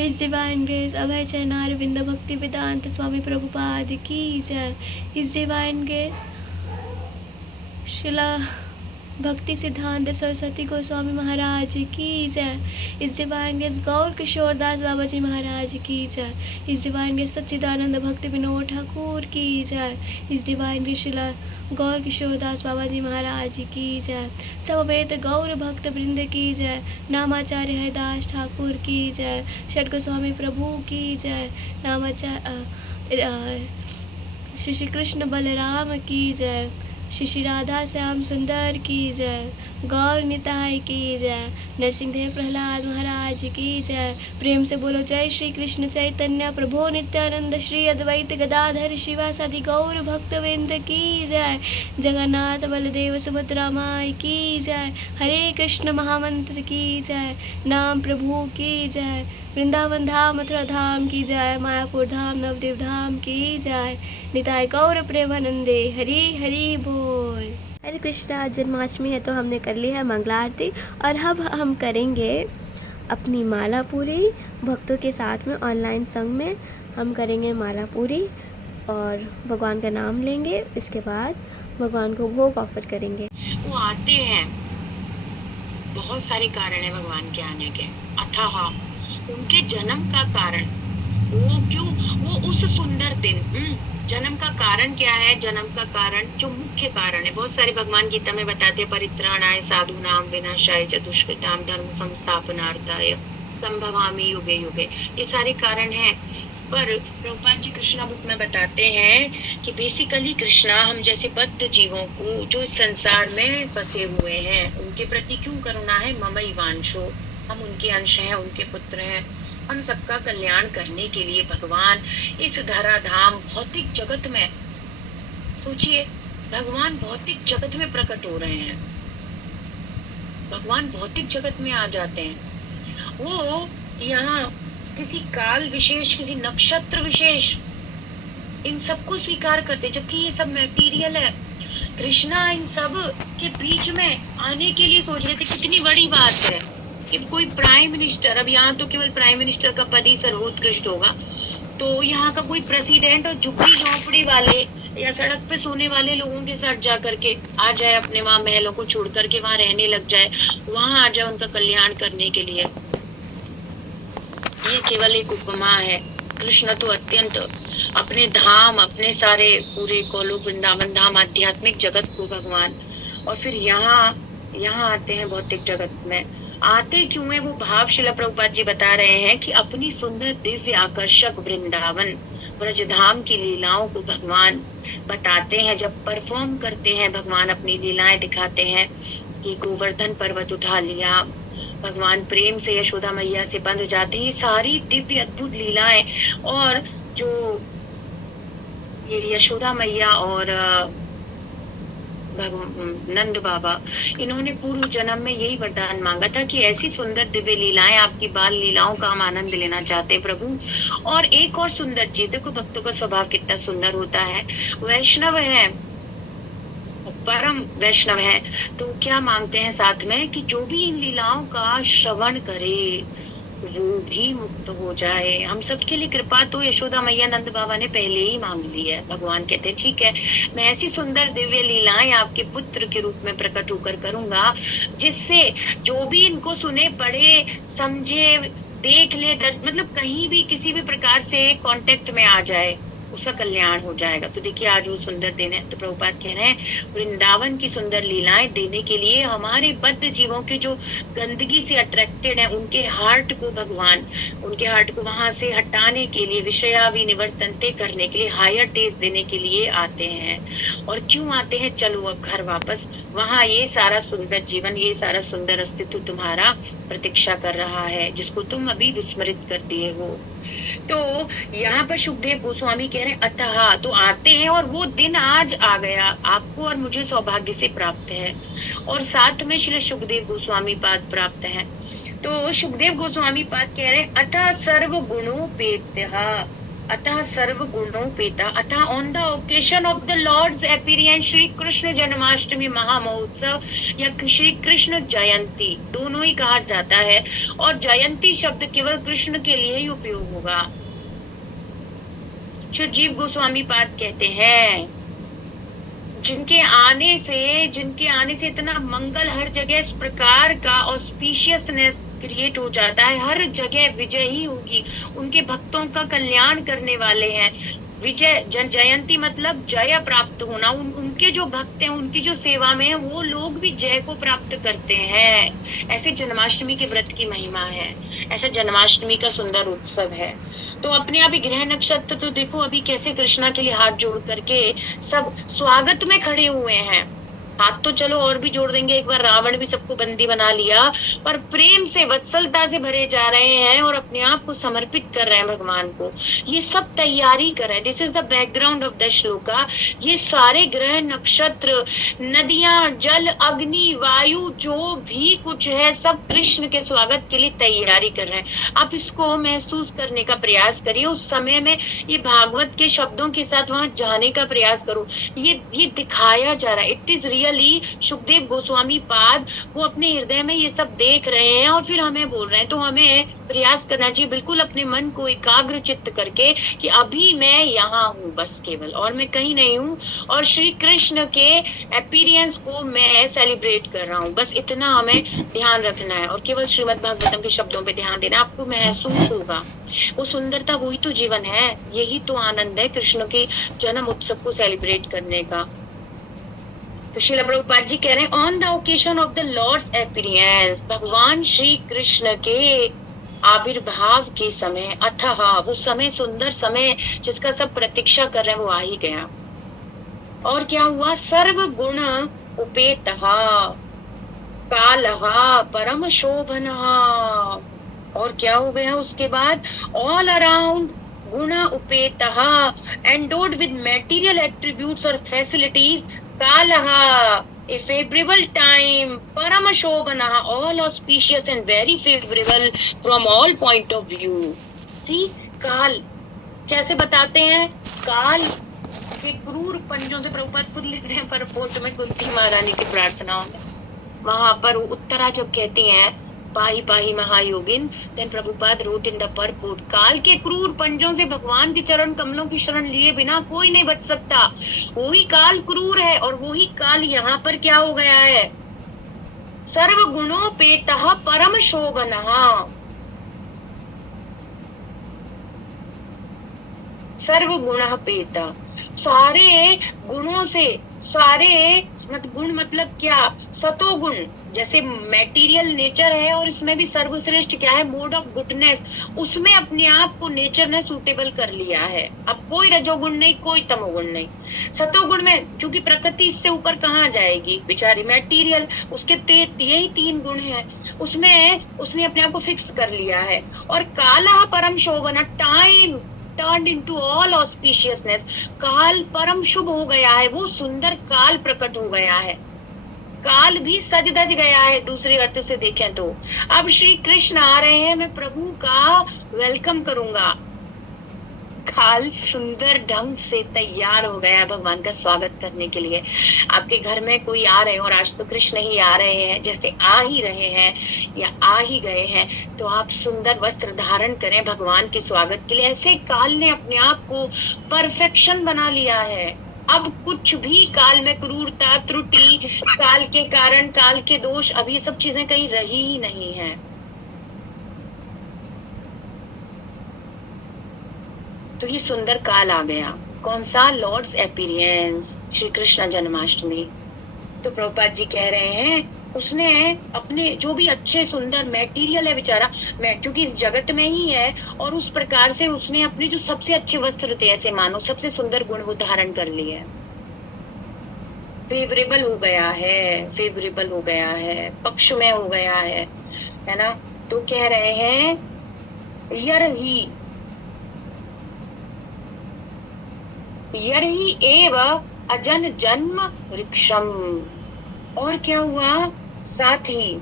His divine grace अभय चरणार विंद भक्ति वेदांत स्वामी प्रभुपाद की जय। हिज डिवाइन ग्रेस शिला भक्ति सिद्धांत सरस्वती गोस्वामी महाराज की जय। इस डिवाइन गेस गौर किशोर दास बाबा जी महाराज की जय। इस डिवाइन गेस सच्चिदानंद भक्ति विनोद ठाकुर की जय। इस डिवाइन गेस शिला गौर किशोर दास बाबा जी महाराज की जय। समवेत गौर भक्त वृंद की जय। नामाचार्य हरिदास ठाकुर की जय। षट गोस्वामी प्रभु की जय। श्री श्री कृष्ण बलराम की जय। श्री श्री राधा श्याम सुंदर की जय। गौर निताई की जय। नरसिंहदेव प्रहलाद महाराज की जय। प्रेम से बोलो जय श्री कृष्ण चैतन्य प्रभु नित्यानंद श्री अद्वैत गदाधर शिवासादि गौर भक्तवृंद की जय। जगन्नाथ बलदेव सुभद्रा माई की जय। हरे कृष्ण महामंत्र की जय। नाम प्रभु की जय। वृंदावन धाम मथुरा धाम की जय। मायापुर धाम नवदेव धाम की जय। निताय गौर प्रेमानंदे हरि हरि बोल। हरे कृष्णा। आज जन्माष्टमी है तो हमने कर ली है मंगला आरती और अब हम करेंगे अपनी माला पूरी भक्तों के साथ में ऑनलाइन संग में हम करेंगे माला पूरी और भगवान का नाम लेंगे। इसके बाद भगवान को भोग ऑफर करेंगे। वो आते हैं, बहुत सारे कारण है भगवान के आने के, अथाह उनके जन्म का कारण वो क्यों, वो उस सुंदर दिन जन्म का कारण क्या है? जन्म का कारण जो मुख्य कारण है, बहुत सारे भगवान गीता में बताते हैं, परित्राणाय साधूनाम विनाशाय च दुष्कृताम धर्म संस्थापनार्थाय संभवामि युगे युगे, ये सारे कारण हैं। पर प्रभुपाद जी कृष्णा बुक में बताते हैं कि बेसिकली कृष्णा हम जैसे बद्ध जीवों को जो इस संसार में फंसे हुए हैं उनके प्रति क्यों करुणा है? ममई वांशो, हम उनके अंश हैं, उनके पुत्र हैं। हम सबका कल्याण करने के लिए भगवान इस धराधाम भौतिक जगत में, सोचिए भगवान भौतिक जगत में प्रकट हो रहे हैं, भगवान भौतिक जगत में आ जाते हैं। वो यहाँ किसी काल विशेष, किसी नक्षत्र विशेष, इन सबको स्वीकार करते, जबकि ये सब मटेरियल है। कृष्णा इन सब के बीच में आने के लिए सोच रहे थे। कितनी बड़ी बात है कि कोई प्राइम मिनिस्टर, अब यहाँ तो केवल प्राइम मिनिस्टर का पद ही सर्वोत्कृष्ट होगा, तो यहाँ का कोई प्रेसिडेंट और झुग्गी झोपड़ी वाले या सड़क पे सोने वाले लोगों के साथ जा करके आ जाए, अपने वहां महलों को छोड़ करके वहां रहने लग जाए, वहां आ जाए उनका कल्याण करने के लिए। ये केवल एक उपमा है। कृष्ण तो अत्यंत अपने धाम, अपने सारे पूरे गोलोक वृंदावन धाम आध्यात्मिक जगत को भगवान, और फिर यहाँ आते हैं भौतिक जगत में। आते क्यों है वो भाव शिला प्रभुपाद जी बता रहे हैं कि अपनी सुंदर दिव्य आकर्षक वृंदावन ब्रजधाम की लीलाओं को भगवान बताते हैं। जब परफॉर्म करते हैं भगवान, अपनी लीलाएं दिखाते हैं कि गोवर्धन पर्वत उठा लिया, भगवान प्रेम से यशोदा मैया से बंध जाते हैं। ये सारी दिव्य अद्भुत लीलाएं, और जो ये यशोदा मैया और नंद बाबा, इन्होंने पूर्व जन्म में यही वरदान मांगा था कि ऐसी सुंदर दिव्य लीलाएं, आपकी बाल लीलाओं का हम आनंद लेना चाहते हैं प्रभु। और एक और सुंदर चीज, देखो भक्तों का स्वभाव कितना सुंदर होता है, वैष्णव है, परम वैष्णव है, तो क्या मांगते हैं साथ में कि जो भी इन लीलाओं का श्रवण करे वो भी मुक्त हो जाए। हम सबके लिए कृपा तो यशोदा मैया नंद बाबा ने पहले ही मांग ली है। भगवान कहते हैं ठीक है, मैं ऐसी सुंदर दिव्य लीलाएं आपके पुत्र के रूप में प्रकट होकर करूंगा, जिससे जो भी इनको सुने, पढ़े, समझे, देख ले, मतलब कहीं भी किसी भी प्रकार से कांटेक्ट में आ जाए, उसका कल्याण हो जाएगा। तो देखिए आज वो सुंदर दिन है, तो प्रभुपाद कह रहे हैं वृंदावन की सुंदर लीलाएं देने के लिए हमारे बद्ध जीवों के जो गंदगी से अट्रैक्टेड है, उनके हार्ट को भगवान, उनके हार्ट को वहां से हटाने के लिए, विषयावि निवर्तनते करने के लिए, हायर टेस्ट देने के लिए आते हैं। और क्यों आते हैं? चलो अब घर वापस, वहां ये सारा सुंदर जीवन, ये सारा सुंदर अस्तित्व तुम्हारा प्रतीक्षा कर रहा है, जिसको तुम अभी विस्मृत कर दिए हो। तो यहाँ पर सुखदेव गोस्वामी कह रहे हैं अतः, तो आते हैं और वो दिन आज आ गया, आपको और मुझे सौभाग्य से प्राप्त है, और साथ में श्री सुखदेव गोस्वामी पाद प्राप्त है। तो सुखदेव गोस्वामी पाद कह रहे हैं अतः सर्व गुणोपेत्य, अतः सर्व गुणोपेता, अतः on the occasion of the Lord's appearance, Shri Krishna Janmashtami महामहोत्सव या श्री कृष्ण जयंती दोनों ही कहा जाता है, और जयंती शब्द केवल कृष्ण के लिए ही उपयोग होगा। सुखजीव गोस्वामी पाद कहते हैं, जिनके आने से इतना मंगल हर जगह इस प्रकार का ऑस्पिशियसनेस क्रिएट हो जाता है, हर जगह विजय ही होगी, उनके भक्तों का कल्याण करने वाले हैं। विजय जयंती मतलब जय प्राप्त होना, उनके जो भक्त हैं, उनकी जो सेवा में है, वो लोग भी जय को प्राप्त करते हैं। ऐसे जन्माष्टमी के व्रत की महिमा है, ऐसा जन्माष्टमी का सुंदर उत्सव है। तो अपने आप ही ग्रह नक्षत्र तो देखो अभी कैसे कृष्णा के लिए हाथ जोड़ करके सब स्वागत में खड़े हुए हैं। हाथ तो चलो और भी जोड़ देंगे, एक बार रावण भी सबको बंदी बना लिया, पर प्रेम से वत्सलता से भरे जा रहे हैं और अपने आप को समर्पित कर रहे हैं भगवान को। ये सब तैयारी कर रहे हैं। This is the background of the shloka. ये सारे ग्रह नक्षत्र, नदियां, जल, अग्नि, वायु, जो भी कुछ है, सब कृष्ण के स्वागत के लिए तैयारी कर रहे हैं। आप इसको महसूस करने का प्रयास करिए, उस समय में ये भागवत के शब्दों के साथ वहां जाने का प्रयास करो। ये दिखाया जा रहा है, it is really Sukhdev Goswami पाद, वो अपने हृदय में ये सब देख रहे हैं और फिर हमें बोल रहे हैं। तो हमें प्रयास करना चाहिए बिल्कुल अपने मन को एकाग्र चित्त करके कि अभी मैं यहाँ हूँ बस केवल, और मैं कहीं नहीं हूँ, और श्री कृष्ण के अपीयरेंस को मैं सेलिब्रेट कर रहा हूँ, बस इतना हमें ध्यान रखना है। और केवल श्रीमद् भागवतम के शब्दों पे ध्यान देना, आपको महसूस होगा वो सुंदरता, वही तो जीवन है, यही तो आनंद है कृष्ण के जन्म उत्सव को सेलिब्रेट करने का। तो श्रील प्रभुपाद जी कह रहे हैं, on the occasion of the Lord's appearance, भगवान श्री कृष्ण के आविर्भाव के समय, अथः वो समय, सुंदर समय जिसका सब प्रतीक्षा कर रहे हैं, वो आ ही गया। और क्या हुआ? सर्व गुण उपेतः कालः परम शोभनः। और क्या हो गया उसके बाद? ऑल अराउंड गुण उपेतः, एंडोड विद मटेरियल एट्रीब्यूट्स और फैसिलिटीज, कालः a favorable time, parama shobhana, all auspicious and very favorable from all point of view. See, काल कैसे बताते हैं? काल के क्रूर पंजों से, प्रभुपाद खुद लिख रहे हैं परपोर्ट में कुंती महारानी की प्रार्थनाओं में, वहां पर उत्तरा जब कहती हैं पाही पाही महायोगिन, then Prabhupada wrote in the purport, काल के क्रूर पंजों से भगवान के चरण कमलों की शरण लिए बिना कोई नहीं बच सकता। वही काल क्रूर है और वही काल यहाँ पर क्या हो गया है? सर्व गुणोपेतः परम शोभनः, सर्व गुण पेता, सारे गुणों से, सारे गुण मतलब क्या? सतो गुण, जैसे मैटीरियल नेचर है और इसमें भी सर्वश्रेष्ठ क्या है? मोड ऑफ गुडनेस, उसमें अपने आप को नेचर ने सूटेबल कर लिया है। अब कोई रजोगुण नहीं, कोई तमोगुण नहीं। सतोगुण में क्योंकि प्रकृति इससे ऊपर कहाँ जाएगी बेचारी, मैटीरियल, उसके यही 3 गुण है, उसमें उसने अपने आप को फिक्स कर लिया है। और काला परम शोभना, time turned into all auspiciousness, काल परम शुभ हो गया है, वो सुंदर काल प्रकट हो गया है, काल भी सज धज गया है दूसरे अर्थ से देखें तो। अब श्री कृष्ण आ रहे हैं, मैं प्रभु का वेलकम करूंगा। काल सुंदर ढंग से तैयार हो गया भगवान का स्वागत करने के लिए। आपके घर में कोई आ रहे हो, और आज तो कृष्ण ही आ रहे हैं, जैसे आ ही रहे हैं या आ ही गए हैं, तो आप सुंदर वस्त्र धारण करें भगवान के स्वागत के लिए। ऐसे काल ने अपने आप को परफेक्शन बना लिया है। अब कुछ भी काल में क्रूरता, त्रुटि, काल के कारण, काल के दोष, अब ये सब चीजें कहीं रही ही नहीं है। तो ये सुंदर काल आ गया, कौन सा? Lord's appearance, Shri Krishna Janmashtami. तो प्रभुपाद जी कह रहे हैं, उसने अपने जो भी अच्छे सुंदर मैटीरियल है बेचारा, क्योंकि इस जगत में ही है, और उस प्रकार से उसने अपने जो सबसे अच्छे वस्त्र थे, ऐसे मानो सबसे सुंदर गुण वो धारण कर लिए है। फेवरेबल हो गया है, फेवरेबल हो गया है, पक्ष में हो गया है ना। तो कह रहे हैं, यर्हि एव अजन जन्म वृक्षम। और क्या हुआ? साथ ही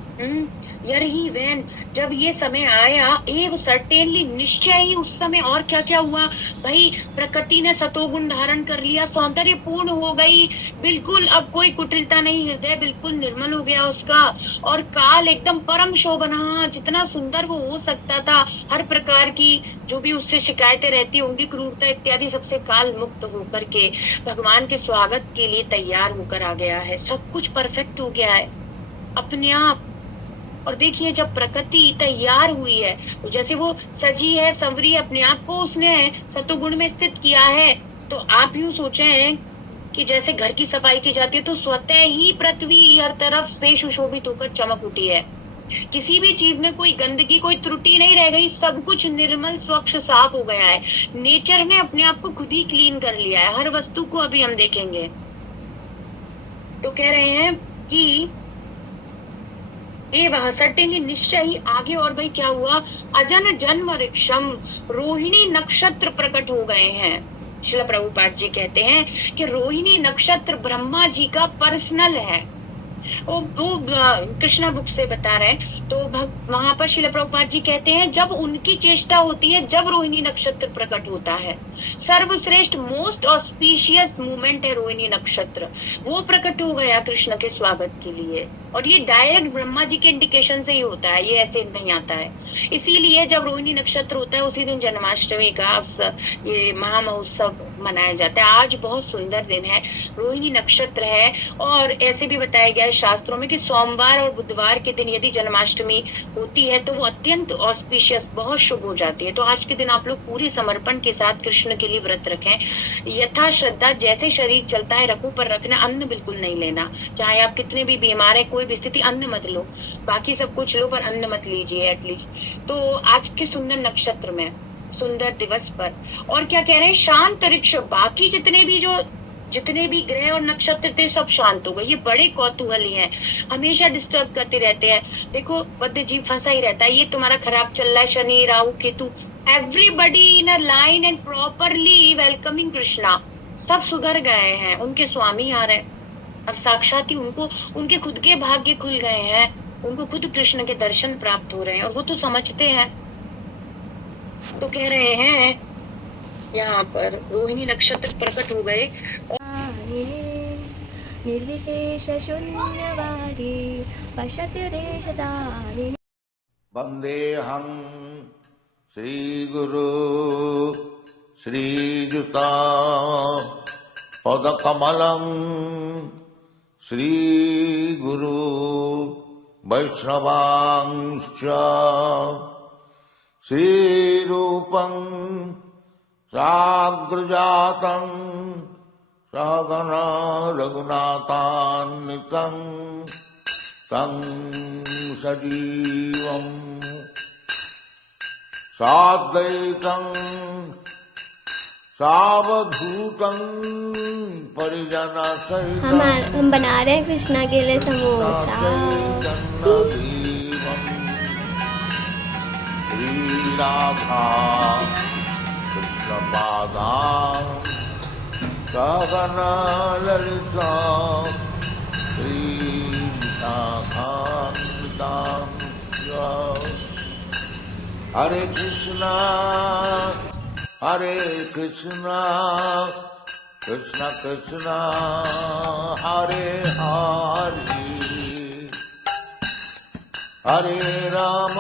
यही वैन जब ये समय आया, एव सर्टेनली निश्चय ही उस समय और क्या क्या हुआ भाई, प्रकृति ने सतोगुण धारण कर लिया, सौंदर्य पूर्ण हो गई, बिल्कुल अब कोई कुटिलता नहीं, हृदय बिल्कुल निर्मल हो गया उसका, और काल एकदम परम शोभना, जितना सुंदर वो हो सकता था, हर प्रकार की जो भी उससे शिकायतें रहती होंगी, क्रूरता इत्यादि सबसे काल मुक्त होकर के भगवान के स्वागत के लिए तैयार होकर आ गया है। सब कुछ परफेक्ट हो गया है अपने आप। और देखिए जब प्रकृति तैयार हुई है तो जैसे वो सजी है, संवरी, अपने आप को उसने सतोगुण में स्थित किया है, तो आप यूं सोचें कि जैसे घर की सफाई की जाती है तो स्वतः ही पृथ्वी हर तरफ से सुशोभित होकर चमक उठी है, किसी भी चीज में कोई गंदगी, कोई त्रुटि नहीं रह गई, सब कुछ निर्मल, स्वच्छ, साफ हो गया है। नेचर ने अपने आप को खुद ही क्लीन कर लिया है, हर वस्तु को अभी हम देखेंगे। तो कह रहे हैं कि वह सर्टेनली निश्चय ही आगे, और भाई क्या हुआ, अजन जन्म ऋक्षम, रोहिणी नक्षत्र प्रकट हो गए हैं। श्रील प्रभुपाद जी कहते हैं कि रोहिणी नक्षत्र ब्रह्मा जी का पर्सनल है। वो कृष्णा बुक से बता रहे हैं, तो वहां पर श्रील प्रभुपाद जी कहते हैं जब उनकी चेष्टा होती है, जब रोहिणी नक्षत्र प्रकट होता है, सर्वश्रेष्ठ मोस्ट ऑस्पिशियस मूवमेंट है रोहिणी नक्षत्र, वो प्रकट हो गया कृष्ण के स्वागत के लिए। और ये डायरेक्ट ब्रह्मा जी के इंडिकेशन से ही होता है, ये ऐसे नहीं आता है। इसीलिए जब रोहिणी नक्षत्र होता है उसी दिन जन्माष्टमी का ये महामहोत्सव मनाया जाता है। आज बहुत सुंदर दिन है, रोहिणी नक्षत्र है, और ऐसे भी बताया गया है शास्त्रों में कि सोमवार और बुधवार के दिन यदि जन्माष्टमी होती है तो वो अत्यंत ऑस्पिशियस, बहुत शुभ हो जाती है। तो आज के दिन आप लोग पूरे समर्पण के साथ कृष्ण के लिए व्रत रखें, यथा श्रद्धा, जैसे शरीर चलता है रखो, पर रखना, अन्न बिल्कुल नहीं लेना, चाहे आप कितने भी बीमार है, कोई भी स्थिति, अन्न मत लो, बाकी सब कुछ लो पर अन्न मत लीजिए एटलीस्ट। तो आज के सुंदर नक्षत्र में, सुंदर दिवस पर, और क्या कह रहे हैं, शांत ऋक्ष, बाकी जितने भी ग्रह और नक्षत्र थे सब शांत हो गए। ये बड़े कौतूहली हैं, हमेशा डिस्टर्ब करते रहते हैं। देखो बद्ध जीव फंसा ही रहता है, ये तुम्हारा खराब चल रहा है, Shani Rahu Ketu, everybody in a line and properly welcoming Krishna, सब सुधर गए हैं, उनके स्वामी आ रहे हैं, अब साक्षात ही उनको उनके खुद के भाग्य खुल गए हैं, उनको खुद कृष्ण के दर्शन प्राप्त हो रहे हैं, और वो तो समझते हैं। तो कह रहे हैं यहाँ पर रोहिणी नक्षत्र प्रकट हो गए, निर्विशेष शून्यवादी पश्यति देशदारिणी। वन्देऽहं श्रीगुरु श्रीयुता पदकमलं श्रीगुरु वैष्णवांश्च श्रीरूपं साग्रजातं सहगना रघुनाथान्वितं तं सजीवं साद्वैतं सावधूतं परिजनसहितं हम बना रहे हैं कृष्णा के लिए समोसा। श्रीराधा कृष्णपादां सहगना ललिता श्रीविशाखान्वितां हरे Krishna Krishna Krishna Hare Hare Hare Ram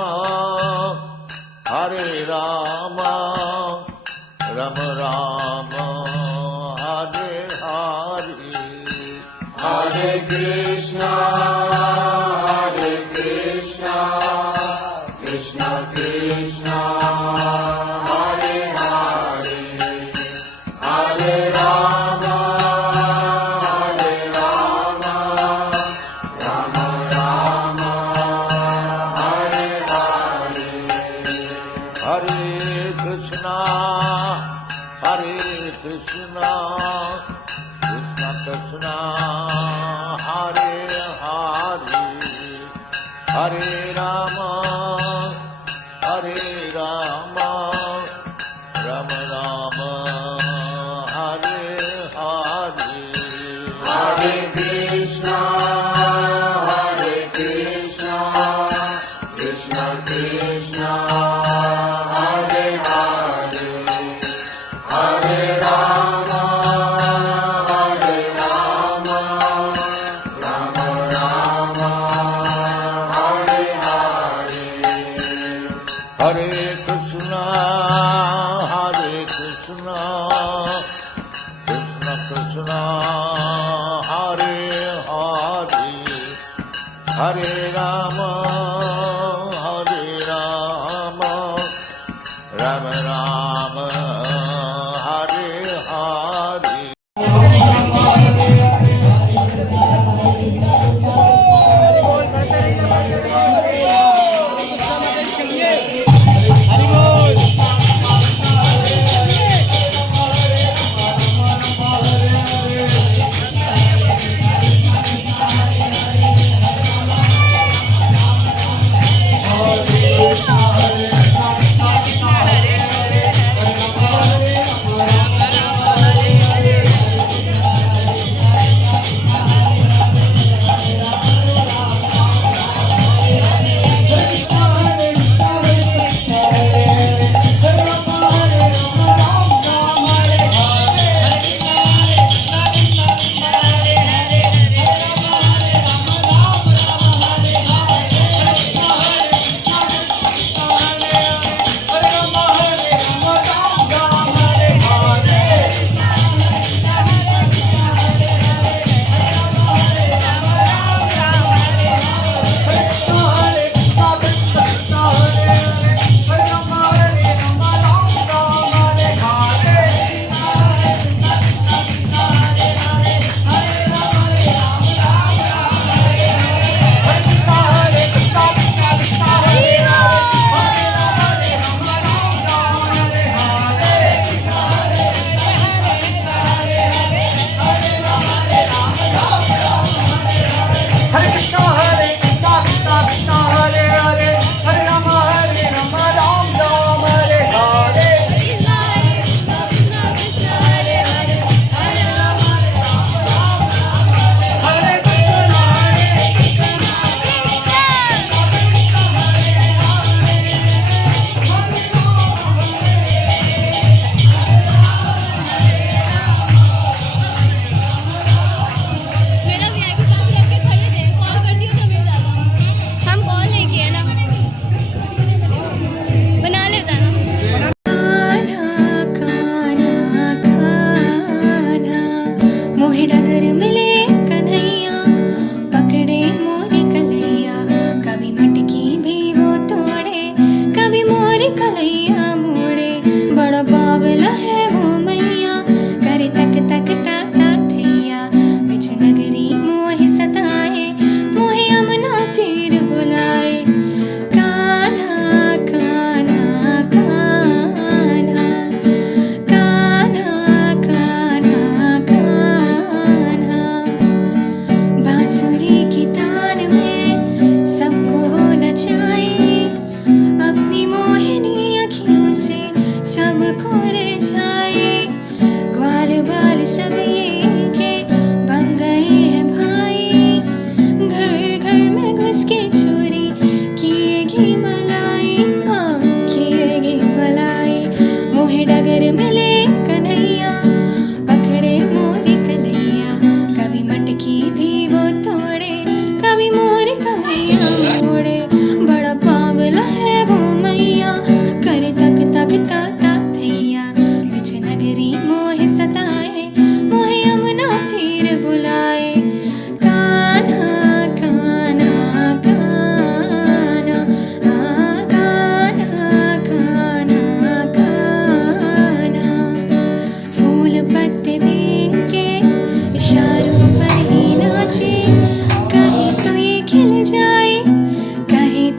Ram Ram Hare Hare Hare Krishna Krishna Krishna Hare Hare Hare Ram Ram Ram Hare Hare Hare Krishna Krishna Krishna Hare Hare Hare Ram Ram Ram Hare Hare Hare Krishna Ram Ram Hare Hare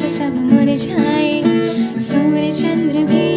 सब मुरझाए सूर्य चंद्र भी